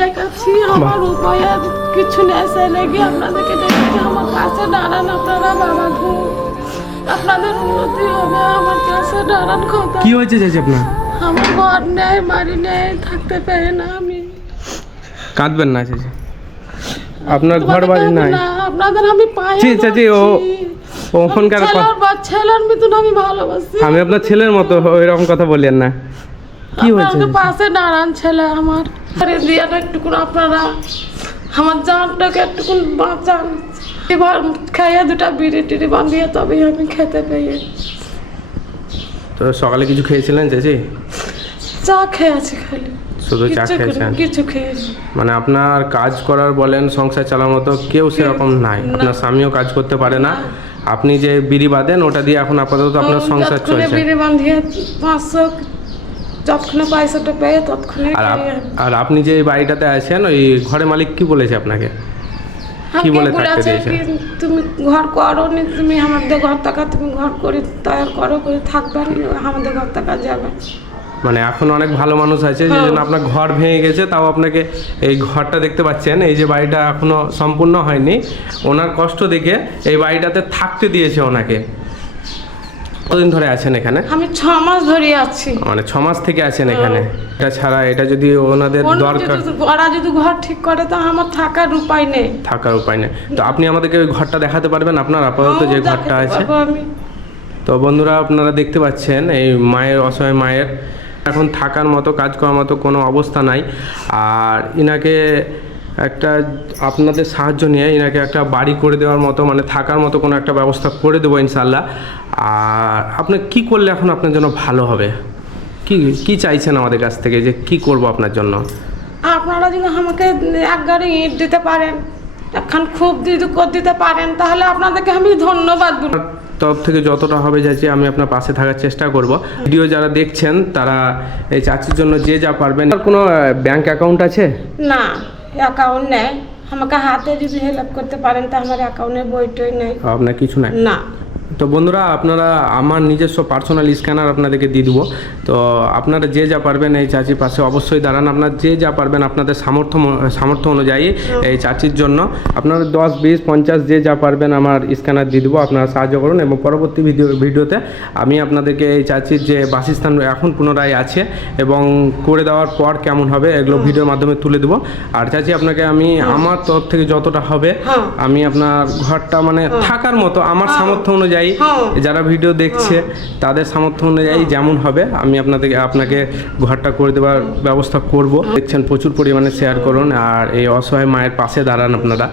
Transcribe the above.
দেখাচ্ছি, আমার উপায় কিছু নেই, সেই লেগে আপনাদেরকে ডেকেছি। আমার কাছে দাঁড়ান আপনারা, বাবা গো, আপনাদের উন্নতি হবে, আমার কাছে দাঁড়ান। কথা কি হয়েছে চাচি আপনার? আমার ঘর নেই, বাড়ি নেই, থাকতে পারি না আমি। কাঁদবেন না চাচি, আপনার ঘর বাড়ি নাই। আপনাদের আমি পাই চাচি, ওখানকার ছেলের মতন আমি ভালোবাসি। আমি আপনার ছেলের মতো, এরকম কথা বললেন না। কি হয়েছে? পাশে দাঁড়ান, ছেলে আমার দিয়াটা একটুকুন আপনারা আমার জানটাকে একটুকুন বাঁচান। এবার খাইয়ে দুটা বিড়ি টিড়ি বাঁধিয়ে তবে আমি খেতে পেয়ে। তো সকালে কিছু খেয়েছিলেন চাচি? চা খেয়েছি খালি, শুধু চা খেয়েছেন? কিছু খেয়েছি। মানে আপনার কাজ করার বলেন, সংসার চালার মতো কেউ সেরকম নাই? আপনার স্বামীও কাজ করতে পারে না, আপনি যে বিড়ি বাঁধেন ওটা দিয়ে এখন আপাতত আপনার সংসার চলছে? বিড়ি বাঁধিয়ে 500 যতক্ষণে পয়সাটা পেয়ে ততক্ষণে। আর আপনি যে বাড়িটাতে আছেন, ওই ঘরের মালিক কি বলেছে আপনাকে? কি বলে থাকতে দিয়েছে? তুমি ঘর করো নি, তুমি আমাদের ঘর টাকা তুমি ঘর করে তৈরি করো, করে থাকবে আমাদের ঘর টাকা যাবে। মানে এখন অনেক ভালো মানুষ আছে যে জন্য আপনার ঘর ভেঙে গেছে, তাও আপনাকে এই ঘরটা দেখতে পাচ্ছেন, এই যে বাড়িটা এখনো সম্পূর্ণ হয়নি, ওনার কষ্ট দেখে এই বাড়িটাতে থাকতে দিয়েছে ওনাকে। কতদিন ধরে আছেন এখানে? আমি 6 মাস ধরে আছি। মানে 6 মাস থেকে আছেন এখানে? এটা ছাড়া এটা যদি ওনাদের দরকার, ওরা যদি ঘর ঠিক করে তো আমার থাকার উপায় নেই। থাকার উপায় নেই। তো আপনি আমাদেরকে ওই ঘরটা দেখাতে পারবেন আপনার আপাতত যে ঘরটা আছে? তো বন্ধুরা, আপনারা দেখতে পাচ্ছেন এই মায়ের, অসহায় মায়ের এখন থাকার মতো, কাজ করার মতো কোনো অবস্থা নাই। আর ইনাকে একটা আপনাদের সাহায্য নিয়ে ইনাকে একটা বাড়ি করে দেওয়ার মতো, মানে থাকার মতো কোনো একটা ব্যবস্থা করে দেবো ইনশাল্লাহ। আর আপনি কি করলে এখন আপনার জন্য ভালো হবে? কি চাইছেন আমাদের কাছ থেকে, যে কি করব আপনার জন্য? আপনারা যদি আমাকে এক গাড়ি ইট দিতে পারেন, এখন খুব করে দিতে পারেন, তাহলে আপনাদেরকে আমি ধন্যবাদ বলব। তরফ থেকে যতটা হবে চাচি আমি আপনার পাশে থাকার চেষ্টা করব। ভিডিও যারা দেখছেন তারা এই চাচির জন্য যে যা পারবেন। কোনো ব্যাংক অ্যাকাউন্ট আছে? না, অ্যাকাউন্ট নেই। আমাকে হাতে যদি হেল্প করতে পারেন তা আমার অ্যাকাউন্টে বইটই নেই। আপনার কিছু নাই? না। তো বন্ধুরা, আপনারা আমার নিজস্ব পার্সোনাল স্ক্যানার আপনাদেরকে দিয়ে দেবো। তো আপনারা যে যা পারবেন এই চাচির পাশে অবশ্যই দাঁড়ান। আপনার যে যা পারবেন আপনাদের সামর্থ্য অনুযায়ী এই চাচির জন্য আপনারা 10, 20, 50 যে যা পারবেন আমার স্ক্যানার দিয়ে দেবো, আপনারা সাহায্য করুন। এবং পরবর্তী ভিডিওতে আমি আপনাদেরকে এই চাচির যে বাসস্থান এখন পুনরায় আছে এবং করে দেওয়ার পর কেমন হবে এগুলো ভিডিওর মাধ্যমে তুলে দেবো। আর চাচি আপনাকে আমি আমার তরফ থেকে যতটা হবে আমি আপনার ঘরটা মানে থাকার মতো আমার সামর্থ্য অনুযায়ী, যারা ভিডিও দেখছে তাদের সামর্থ্য অনুযায়ী যেমন হবে আমি আপনাকে ঘরটা করে দেওয়ার ব্যবস্থা করব। দেখছেন প্রচুর পরিমাণে শেয়ার করুন আর এই অসহায় মায়ের পাশে দাঁড়ান আপনারা।